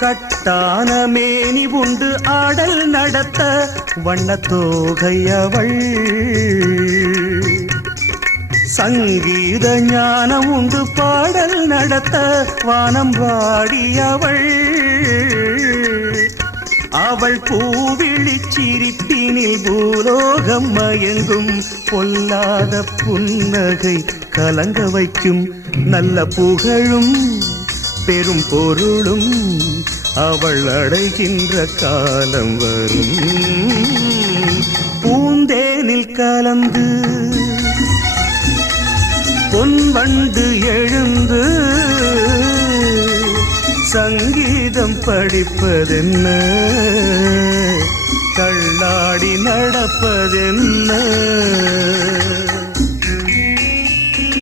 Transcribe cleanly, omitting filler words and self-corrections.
கட்டான மேனி உண்டு ஆடல் நடத்த வண்ணத்தோகை அவள். சங்கீத ஞானம் உண்டு பாடல் நடத்த வானம் வாடியவள். அவள் பூவிழி சிரிப்பினில் பூலோகம் மயங்கும். பொல்லாத புன்னகை கலங்க வைக்கும். நல்ல புகழும் பெரும் பொருளும் அவள் அடைகின்ற காலம் வரும். பூந்தேனில் கலந்து பொன்வண்டு எழுந்து சங்கீதம் படிப்பதென்ன, தள்ளாடி நடப்பதென்ன.